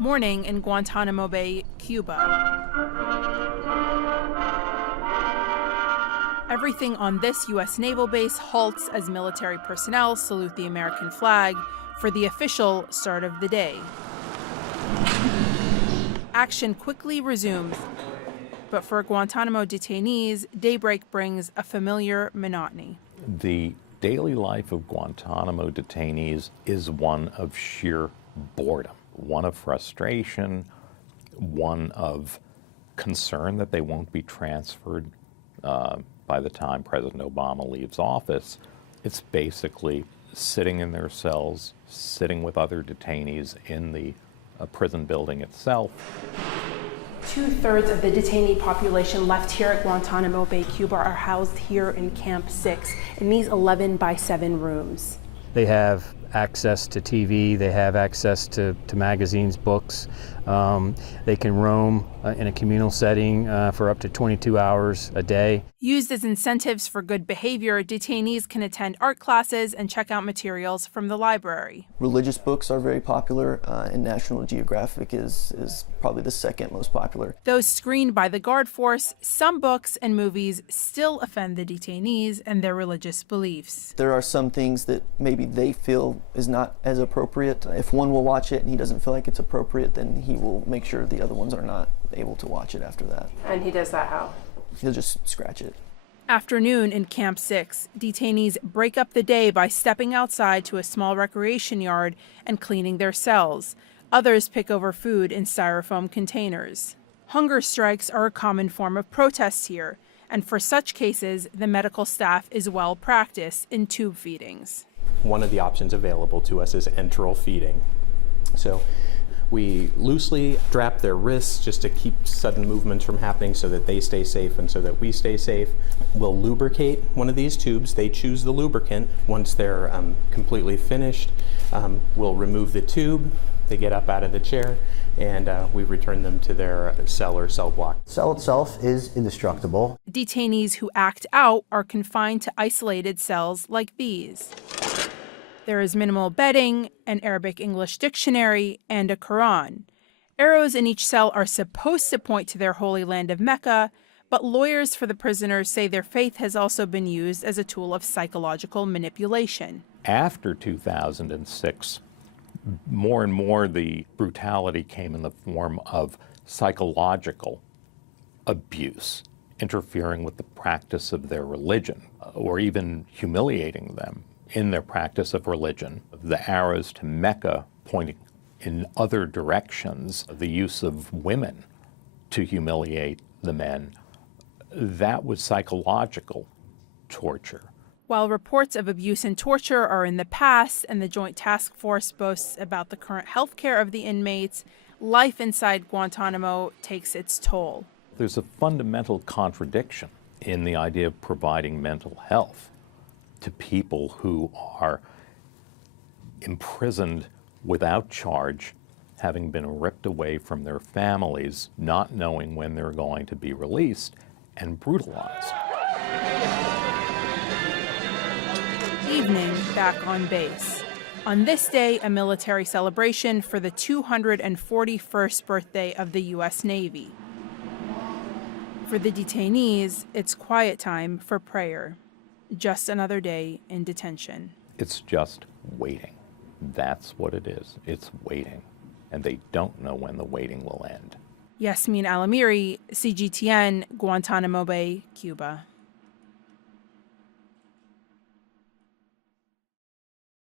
Morning in Guantanamo Bay, Cuba. Everything on this U.S. naval base halts as military personnel salute the American flag for the official start of the day. Action quickly resumes, but for Guantanamo detainees, daybreak brings a familiar monotony. The daily life of Guantanamo detainees is one of sheer boredom, one of frustration, one of concern that they won't be transferred by the time President Obama leaves office. It's basically sitting in their cells, sitting with other detainees in the prison building itself. 2/3 of the detainee population left here at Guantanamo Bay, Cuba, are housed here in Camp 6 in these 11-by-7 rooms. They have access to TV, they have access to magazines, books. They can roam in a communal setting for up to 22 hours a day. Used as incentives for good behavior, detainees can attend art classes and check out materials from the library. Religious books are very popular, and National Geographic is probably the second most popular. Though screened by the guard force, some books and movies still offend the detainees and their religious beliefs. There are some things that maybe they feel is not as appropriate. If one will watch it and he doesn't feel like it's appropriate, then he will make sure the other ones are not able to watch it after that. And he does that how? He'll just scratch it. Afternoon in Camp 6, detainees break up the day by stepping outside to a small recreation yard and cleaning their cells. Others pick over food in styrofoam containers. Hunger strikes are a common form of protest here, and for such cases, the medical staff is well practiced in tube feedings. One of the options available to us is enteral feeding. So we loosely strap their wrists just to keep sudden movements from happening so that they stay safe and so that we stay safe. We'll lubricate one of these tubes. They choose the lubricant. Once they're completely finished, we'll remove the tube. They get up out of the chair, and we return them to their cell or cell block. The cell itself is indestructible. Detainees who act out are confined to isolated cells like these. There is minimal bedding, an Arabic-English dictionary, and a Quran. Arrows in each cell are supposed to point to their holy land of Mecca, but lawyers for the prisoners say their faith has also been used as a tool of psychological manipulation. After 2006, more and more the brutality came in the form of psychological abuse, interfering with the practice of their religion, or even humiliating them in their practice of religion. The arrows to Mecca pointing in other directions, the use of women to humiliate the men, that was psychological torture. While reports of abuse and torture are in the past and the Joint Task Force boasts about the current health care of the inmates, life inside Guantanamo takes its toll. There's a fundamental contradiction in the idea of providing mental health to people who are imprisoned without charge, having been ripped away from their families, not knowing when they're going to be released, and brutalized. Evening back on base. On this day, a military celebration for the 241st birthday of the U.S. Navy. For the detainees, it's quiet time for prayer. Just another day in detention. It's just waiting. That's what it is. It's waiting. And they don't know when the waiting will end. Yasmin Alamiri, CGTN, Guantanamo Bay, Cuba.